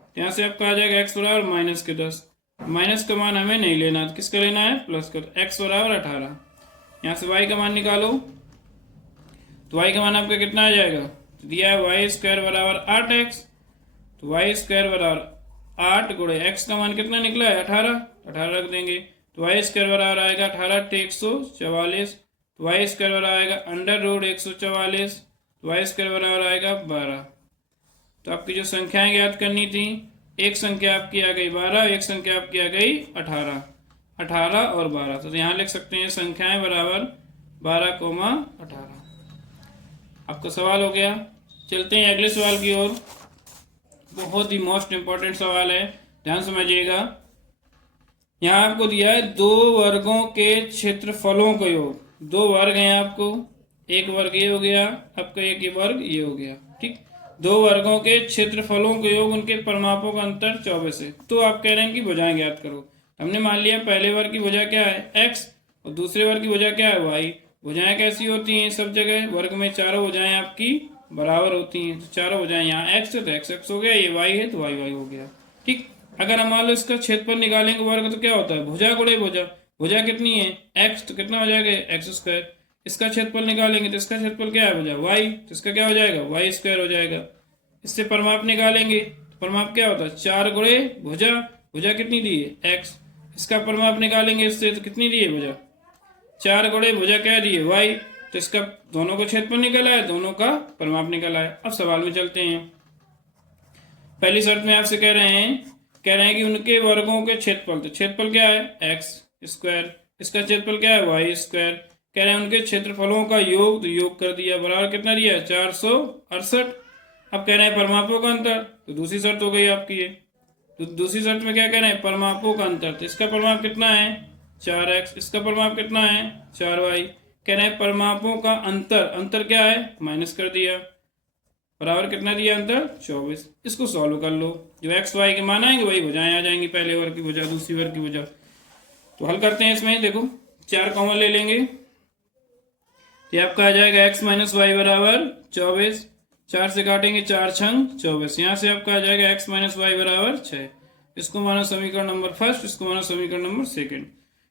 तो यहाँ से आपका आ जाएगा x बराबर माइनस के 10, माइनस का मान हमें नहीं लेना, तो किसका लेना है प्लस का, तो x बराबर 18। यहाँ से y का मान निकालो, तो y का मान आपका कितना आ जाएगा, तो दिया है वाई स्क्वायर बराबर 8x, तो वाई स्क्वायर बराबर 8 गुणे x का मान कितना निकला है 18, 18 रख देंगे, तो वाई स्क्वायर बराबर आएगा 18 × 144, तो वाई स्क्वायर बराबर आएगा अंडर रूट 144, तो वाई स्क्वायर बराबर आएगा 12। तो आपकी जो संख्याएं याद करनी थी, एक संख्या आपकी आ गई 12, एक संख्या आपकी आ गई 18, 18 और 12, तो यहाँ लिख सकते हैं संख्याएं बराबर 12, 18। आपका सवाल हो गया। चलते हैं अगले सवाल की ओर। बहुत ही मोस्ट इंपॉर्टेंट सवाल है, ध्यान समझिएगा। यहाँ आपको दिया है 2 वर्गों के क्षेत्रफलों का योग, 2 वर्ग हैं आपको, एक वर्ग ये हो गया आपका, एक ये वर्ग ये हो गया। ठीक, 2 वर्गों के क्षेत्रफलों के योग, उनके परिमापों का अंतर 24 है। तो आप कह रहे हैं कि भुजाएं ज्ञात करो। हमने मान लिया पहले वर्ग की भुजा क्या है x और दूसरे वर्ग की भुजा क्या है y। भुजाएं कैसी होती हैं, सब जगह वर्ग में चारों भुजाएं आपकी बराबर होती हैं, तो चारों भुजाएं यहाँ x है तो x हो गया, ये y है तो y हो गया। ठीक, अगर हम मान लो इसका क्षेत्रफल निकालेंगे वर्ग, तो क्या होता है भुजा गुणे भुजा, भुजा कितनी है x, तो कितना हो जाएगा x स्क्वायर। इसका क्षेत्रफल निकालेंगे तो इसका क्षेत्रफल क्या है भुजा y, तो इसका क्या हो जाएगा y स्क्वायर हो जाएगा। इससे परिमाप निकालेंगे तो परिमाप क्या होता है 4 गुणे भुजा, भुजा कितनी दी है x, इसका परिमाप निकालेंगे इससे तो कितनी दी है भुजा 4 गुणे भुजा क्या दी है y, तो इसका दोनों का क्षेत्रफल निकल आया, दोनों का परिमाप निकल आया। अब सवाल में चलते हैं। पहली शर्त में आपसे कह रहे हैं कि उनके वर्गों के क्षेत्रफल, तो क्षेत्रफल क्या है एक्स स्क्वायर, इसका क्षेत्रफल क्या है वाई स्क्वायर। कह रहे हैं उनके क्षेत्रफलों का योग, तो योग कर दिया, बराबर कितना दिया 468। अब कह रहे हैं परिमापों का अंतर, तो दूसरी शर्त हो गई आपकी ये। तो दूसरी शर्त में क्या कह रहे हैं परिमापों का अंतर, तो इसका परिमाप कितना है 4x, इसका परिमाप कितना है 4y। कह रहे हैं परिमापों का अंतर, अंतर क्या है माइनस कर दिया, बराबर कितना दिया अंतर 24। इसको सॉल्व कर लो, जो एक्स वाई के मान आएंगे वही भुजाएं आ जाएंगी, पहले वर्ग की भुजा दूसरी वर्ग की भुजा। तो हल करते हैं इसमें, देखो 4 कॉमन ले लेंगे, ये आपका आ जाएगा x माइनस वाई बराबर 24, 4 से काटेंगे 4 छंग 24, यहाँ से आपका आ जाएगा x माइनस वाई बराबर 6। इसको मानो समीकरण नंबर फर्स्ट, इसको मानो समीकरण नंबर सेकंड।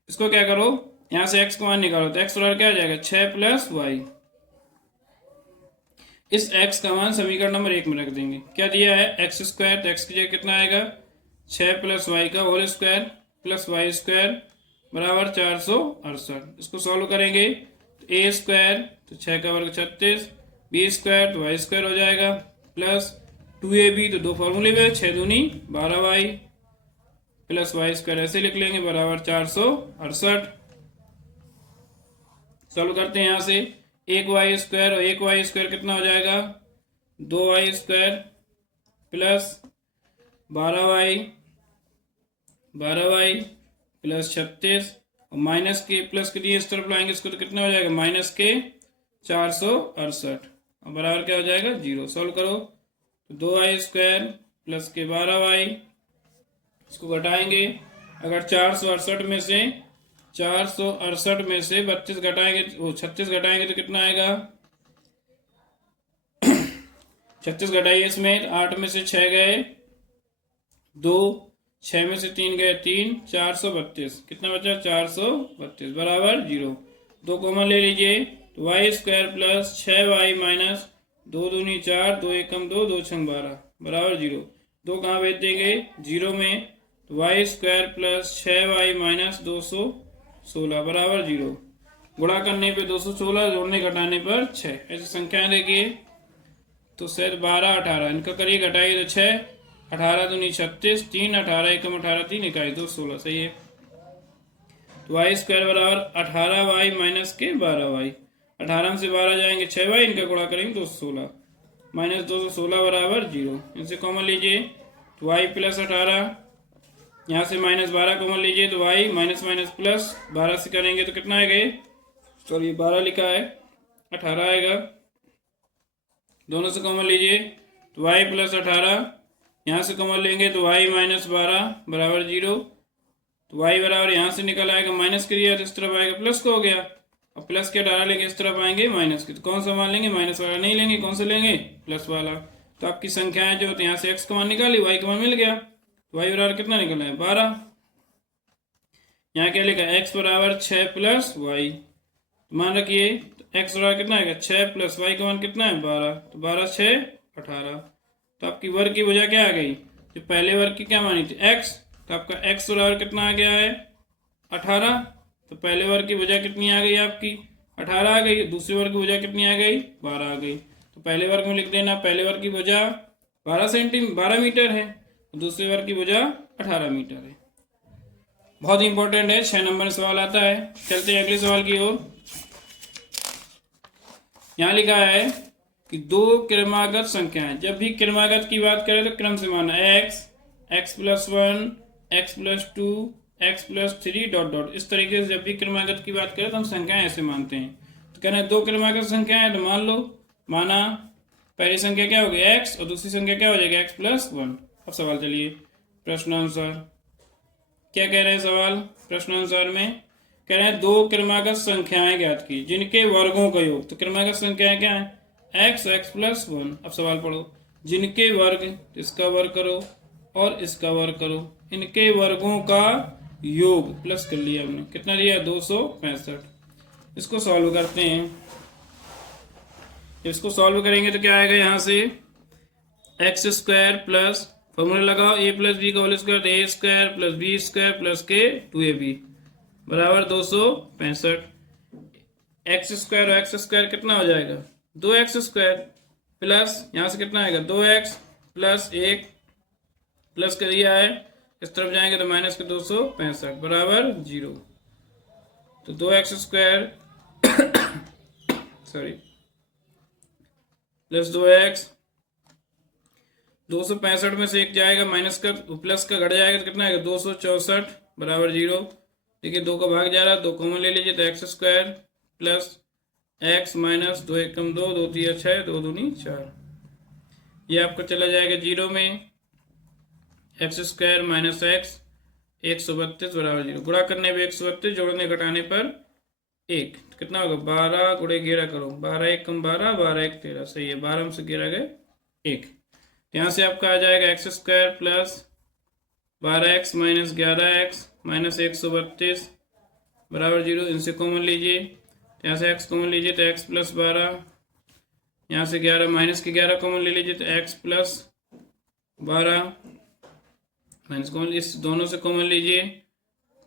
इसको क्या करो यहाँ से x को मान निकालो, तो x बराबर क्या आ जाएगा 6 प्लस वाई। इस x का मान समीकरण नंबर 1 में रख देंगे, क्या दिया है एक्स स्क्वायर, तो x की जगह कितना आएगा 6 प्लस वाई का whole square plus y square बराबर 468। इसको सॉल्व करेंगे तो ए स्क्वायर, तो 6 का वर्ग 36, बी स्क्वायर तो वाई स्क्वायर हो जाएगा प्लस 2ab, तो दो फॉर्मूले में 6 दूनी 12y प्लस वाई स्क्वायर ऐसे लिख लेंगे बराबर 468। सॉल्व करते हैं यहाँ से, एक वाई स्क्वायर और एक वाई स्क्वायर कितना हो जाएगा 2y square plus 12y plus 36 और माइनस के प्लस के दिए इस तरफ लाएंगे इसको, तो कितना हो जाएगा माइनस के 468 और बराबर क्या हो जाएगा 0। सॉल्व करो तो 2y स्क्वायर प्लस के 12y, इसको घटाएंगे, अगर 468 में से 32 घटाएंगे, वो 36 घटाएंगे तो कितना आएगा 36 घटाइए इसमें, 8 में से 6 गए 2, 6 में से 3 गए 3, 432, कितना बचा 432 बराबर 0। 2 कॉमन ले लीजिए, तो Y square plus 6y minus 2 दूनी 4, 2 एकम 2, 2 छंग 12 बराबर 0। 2 कहाँ भेज देंगे 0 में, तो Y square plus 6y minus 216 बराबर 0। गुणा करने पे 216, जोड़ने घटाने पर 6, ऐसी संख्या देखिए तो शायद 12 18, इनका करिए घटाइए तो 6, 18 दूनी 36, 3 18 एकम 18, 3 इकाई 2 16, सही है। तो वाई स्क्वायर बराबर 18y माइनस के 12y, 18 से 12 जाएंगे 6y, इनका गुणा करेंगे 216 माइनस 216 बराबर 0। इनसे कॉमन लीजिए तो y प्लस 18, यहाँ से माइनस 12 कॉमन लीजिए तो y माइनस माइनस प्लस 12 से करेंगे तो कितना आएगा, सॉरी 12 लिखा है 18 आएगा। दोनों से कॉमन लीजिए तो y प्लस 18, यहाँ से कॉमन लेंगे तो y माइनस 12 बराबर 0। तो y बराबर यहाँ से निकल आएगा, माइनस करिए तो इस तरफ आएगा प्लस को हो गया, अब प्लस के 18 लेंगे इस तरफ आएंगे माइनस के, तो कौन सा मान लेंगे माइनस वाला नहीं लेंगे, कौन सा लेंगे प्लस वाला। तो आपकी संख्याएं जो होती है यहाँ से x का मान निकाली, y का मान मिल गया, तो y बराबर कितना निकला है 12। यहाँ क्या लिखा x बराबर 6 प्लस वाई, मान रखिए तो x बराबर कितना आएगा 6 प्लस वाई का मान कितना है 12, तो 12 6 18। तो आपकी वर्ग की वजह क्या आ गई, जो पहले वर्ग की क्या मानी थी x, तो आपका x बराबर कितना आ गया है 18। तो पहले वर्ग की वजह कितनी आ गई आपकी 18 आ गई, दूसरे वर्ग की वजह कितनी आ गई 12 आ गई। तो पहले वर्ग में लिख देना, पहले वर्ग की वजह 12 मीटर है, दूसरे वर्ग की वजह 18 मीटर है। बहुत इंपॉर्टेंट है, 6 नंबर सवाल आता है। चलते हैं अगले सवाल की ओर। यहाँ लिखा है कि दो क्रमागत संख्याएं, जब भी क्रमागत की बात करें तो क्रम से माना x plus 1, x plus 2, x plus 3 dot dot, इस तरीके से जब भी क्रमागत की बात करें तो हम संख्याएं ऐसे मानते हैं। तो कहना है दो क्रमागत संख्याएं, तो मान लो, माना पहली संख्या क्या होगी x और दूसरी संख्या क्या हो जाएगी x प्लस 1। अब सवाल चलिए प्रश्नानुसार क्या कह रहे हैं, सवाल प्रश्नानुसार में कह रहे हैं दो क्रमागत संख्याएं ज्ञात की जिनके वर्गों का योग, तो क्रमागत संख्याएं क्या है x प्लस 1। अब सवाल पढ़ो, जिनके वर्ग, इसका वर्ग करो और इसका वर्ग करो, इनके वर्गों का योग प्लस कर लिया हमने, कितना दिया 265। इसको सॉल्व करते हैं, इसको सॉल्व करेंगे तो क्या आएगा, यहाँ से एक्स स्क्वायर प्लस फॉर्मूला लगाओ a प्लस बी का whole square, a square plus b square plus के 2ab बराबर 265। एक्स स्क्वायर और एक्स स्क्वायर कितना हो जाएगा 2x² प्लस यहाँ से कितना आएगा 2x प्लस 1 प्लस कर दिया है, इस तरफ जाएंगे तो माइनस के 265 बराबर 0। तो 2x² सॉरी प्लस 2x, 265 में से एक जाएगा माइनस का प्लस का घट जाएगा तो कितना आएगा 264 बराबर 0। देखिए 2 का भाग जा रहा है, 2 कॉमन ले लीजिए तो x² प्लस x माइनस 2 1 कम 2 2 3 6 2 दूनी 4, ये आपका चला जाएगा 0 में। x² माइनस x 132 बराबर 0। गुणा करने पे 132, जोड़ने घटाने पर 1, कितना होगा 12 गुणे 11 करो, 12 1 कम 12 12 1 13, सही है, 12 में से 11 गए 1। यहाँ से आपका आ जाएगा x² plus 12x minus 11x minus 132 बराबर 0। इनसे कॉमन लीजिए, यहाँ से x कॉमन लीजिए तो x प्लस 12, यहाँ से 11 माइनस के 11 कॉमन ले लीजिए तो x प्लस 12 माइनस कॉमन, इस दोनों से कॉमन लीजिए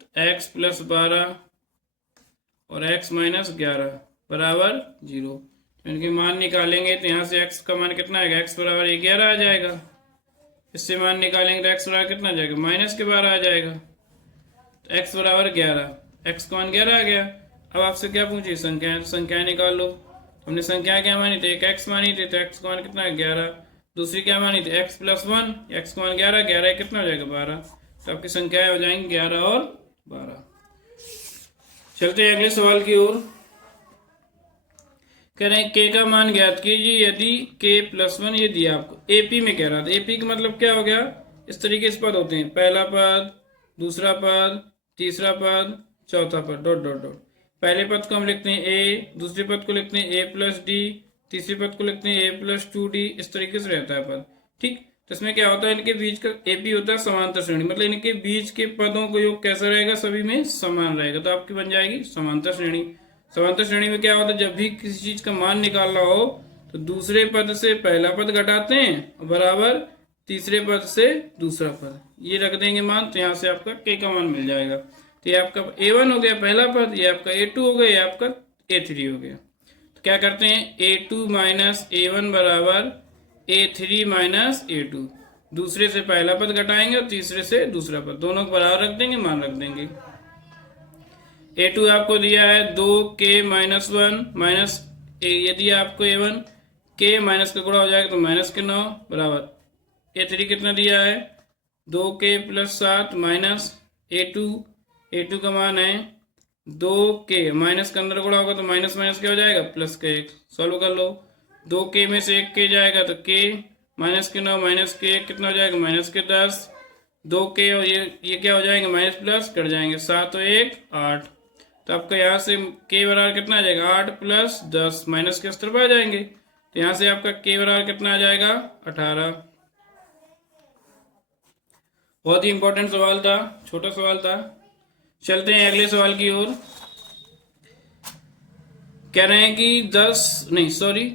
तो x प्लस 12 और x माइनस 11 बराबर 0। इनके मान निकालेंगे तो यहाँ से x का मान कितना आएगा, x बराबर 11 आ जाएगा। इससे मान निकालेंगे तो x बराबर कितना आ जाएगा माइनस के 12 आ जाएगा, तो x बराबर 11, x का मान 11 आ गया। अब आपसे क्या पूछिए संख्याएं, तो संख्याएं निकाल लो। हमने संख्या क्या मानी थी, एक x मानी थी तो x का मान कितना है 11, दूसरी क्या मानी थी x प्लस 1, x का मान 11 11 कितना हो जाएगा 12, तो आपकी संख्याएं हो जाएंगी 11 और 12। चलते हैं अगले सवाल की ओर। कह रहे हैं k का मान ज्ञात कीजिए यदि k प्लस 1 ये दिया आपको, AP में कह रहा था। AP का मतलब क्या हो गया, इस तरीके से पद होते हैं, पहला पद, दूसरा पद, तीसरा पद, चौथा पद, डॉट डॉट डॉट। पहले पद को हम लिखते हैं a, दूसरे पद को लिखते हैं a प्लस डी, तीसरे पद को लिखते हैं a प्लस 2d, इस तरीके से रहता है पद। ठीक, तो इसमें क्या होता है, इनके बीच का AP होता है समांतर श्रेणी, मतलब इनके बीच के पदों का योग कैसा रहेगा, सभी में समान रहेगा, तो आपकी बन जाएगी समांतर श्रेणी। समांतर श्रेणी में क्या होता है, जब भी किसी चीज का मान निकालना हो तो दूसरे पद से पहला पद घटाते हैं बराबर तीसरे पद से दूसरा पद, ये रख देंगे मान, तो यहाँ से आपका k का मान मिल जाएगा। तो ये आपका A1 हो गया पहला पद, ये आपका A2 हो गया, ये आपका A3 हो गया। तो क्या करते हैं, A2 माइनस A1 बराबर A3 माइनस A2, दूसरे से पहला पद घटाएंगे और तीसरे से दूसरा पद, दोनों को बराबर रख देंगे, मान रख देंगे। A2 आपको दिया है 2k माइनस 1 माइनस यदि आपको A1 k माइनस का गुणा हो जाएगा तो माइनस के 9 बराबर A3 कितना दिया है 2k प्लस 7 माइनस A2 का मान है 2k, माइनस के अंदर गुणा होगा तो माइनस माइनस क्या हो जाएगा प्लस का 1, सॉल्व कर लो। 2k में से 1k जाएगा तो k माइनस के 9 माइनस के 1 कितना हो जाएगा माइनस के 10, 2k और ये क्या हो जाएंगे माइनस प्लस कट जाएंगे, 7 और 1 8, तो आपका यहाँ से k बराबर कितना आ जाएगा 8 प्लस 10, माइनस के स्तर पर आ जाएंगे, तो यहाँ से आपका k बराबर कितना आ जाएगा 18। बहुत ही इंपॉर्टेंट सवाल था, छोटा सवाल था। चलते हैं अगले सवाल की ओर। कह रहे हैं कि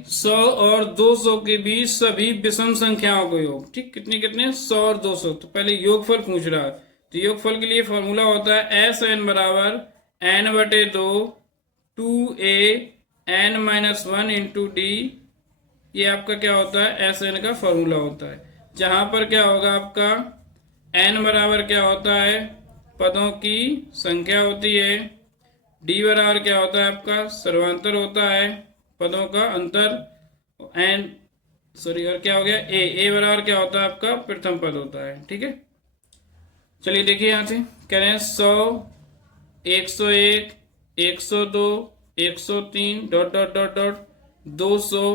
100 और 200 के बीच सभी विषम संख्याओं को योग, ठीक, कितने कितने 100 और 200, तो पहले योगफल पूछ रहा है। तो योगफल के लिए फॉर्मूला होता है SN बराबर n/2 2a n minus 1 into d, ये आपका क्या होता है SN का फॉर्मूला होता है, जहां पर क्या होगा आपका n बराबर क्या होता है पदों की संख्या होती है, d बराबर क्या होता है आपका सर्वांतर होता है पदों का अंतर, और क्या हो गया a बराबर क्या होता है आपका प्रथम पद होता है। ठीक है, चलिए देखिए यहाँ से कह रहे हैं 100 101 102 103 डॉट डॉट डॉट डॉट 200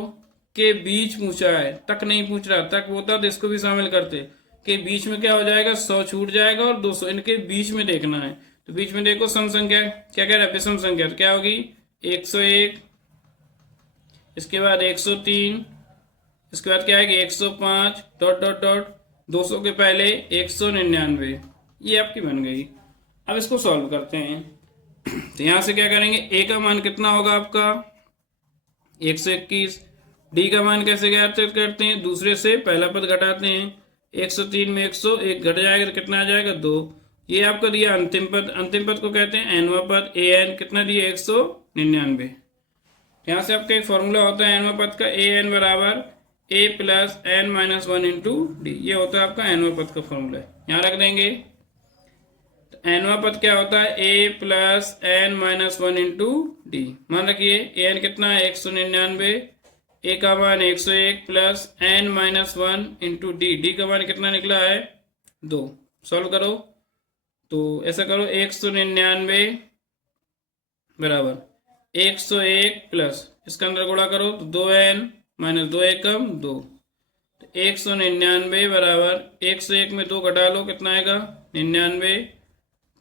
के बीच पूछा है, तक नहीं पूछ रहा, तक होता तो इसको भी शामिल करते, के बीच में क्या हो जाएगा 100 छूट जाएगा और 200 इनके बीच में देखना है। तो बीच में देखो सम संख्या क्या कह रहा है, विषम संख्या, तो क्या होगी 101, इसके बाद 103, इसके बाद क्या आएगी 105 डॉट डॉट डॉट 200 के पहले 199, ये आपकी बन गई। अब इसको सॉल्व करते हैं। तो यहां से क्या करेंगे, ए का मान कितना होगा आपका 121, डी का मान कैसे ज्ञात करते हैं, दूसरे से पहला पद घटाते हैं, 103 में 101 घट जाएगा तो कितना आ जाएगा 2, ये आपका दिया अंतिम पद, अंतिम पद को कहते हैं nवां पद, an कितना दिया 199। यहाँ से आपका एक फॉर्मूला होता है nवें पद का, ए एन बराबर a plus n minus one into d. ये होता है आपका nवें पद का फॉर्मूला, यहाँ रख देंगे। nवां पद क्या होता है, a plus n minus one into d. मान रखिए ए एन कितना है 199, ए का मान 101 plus n minus one into d, d का मान कितना निकला है 2। सॉल्व करो तो ऐसा करो 199 बराबर 101 प्लस इसका अंदर गुणा करो तो 2n माइनस 2 एकम 2, तो 199 बराबर 101 में 2 घटा लो कितना आएगा 99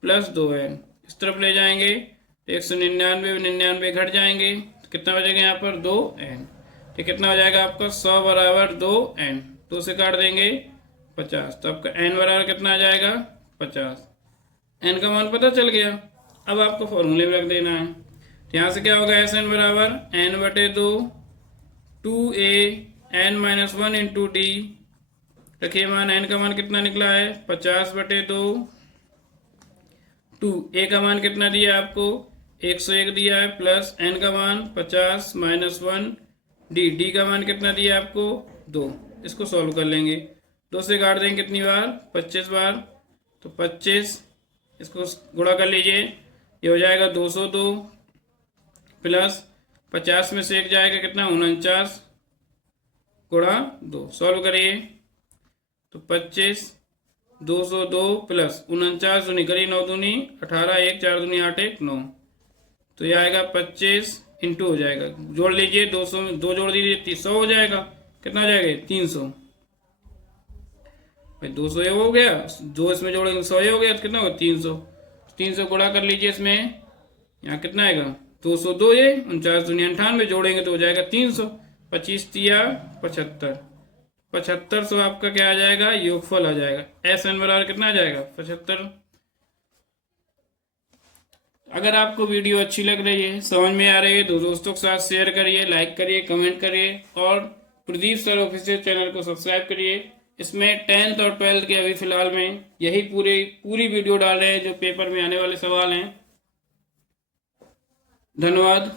प्लस 2n। इस तरफ ले जाएंगे तो 199 में 99 घट जाएंगे तो कितना बचेगा यहाँ पर 2n। तो कितना हो जाएगा आपका 100 बराबर 2n, 2 से काट देंगे 50, तो आपका n बराबर कितना आ जाएगा 50। n का मान पता चल गया। अब आपको फॉर्मूले में रख देना है, तो यहाँ से क्या होगा एस एन बराबर n बटे 2 2a n minus one into D. रखिए मान n का मान कितना निकला है 50 बटे 2, 2 a का मान कितना दिया आपको 101 दिया है, प्लस n का मान 50 माइनस वन डी, डी का मान कितना दिया आपको 2। इसको सॉल्व कर लेंगे, 2 से काट देंगे कितनी बार 25 बार, तो 25 इसको गुणा कर लीजिए, ये हो जाएगा 202 प्लस 50 में से एक जाएगा कितना 49 गुणा 2। सॉल्व करिए तो 25 202 प्लस 49 दूनी करिए 9 दूनी 18, 1 4 दूनी 8 1 9, तो ये आएगा 25 इंटू हो जाएगा, जोड़ लीजिए 200 में 2 जोड़ दीजिए 300 हो जाएगा, कितना हो जाएगा 300। भाई 200 ये हो गया, 2 इसमें जोड़ेंगे 100 ये हो गया, तो कितना होगा 300। 300 गुणा कर लीजिए इसमें, यहाँ कितना आएगा 202, ये 49 दूनी 98 जोड़ेंगे तो हो जाएगा 300, 25 तिया 75, 7500 आपका क्या आ जाएगा योगफल आ जाएगा। एस एन बराबर कितना आ जाएगा 75। अगर आपको वीडियो अच्छी लग रही है, समझ में आ रही है, तो दोस्तों के साथ शेयर करिए, लाइक करिए, कमेंट करिए और प्रदीप सर ऑफिशियल चैनल को सब्सक्राइब करिए। इसमें 10th और 12th के अभी फिलहाल में यही पूरी वीडियो डाल रहे हैं जो पेपर में आने वाले सवाल हैं। धन्यवाद।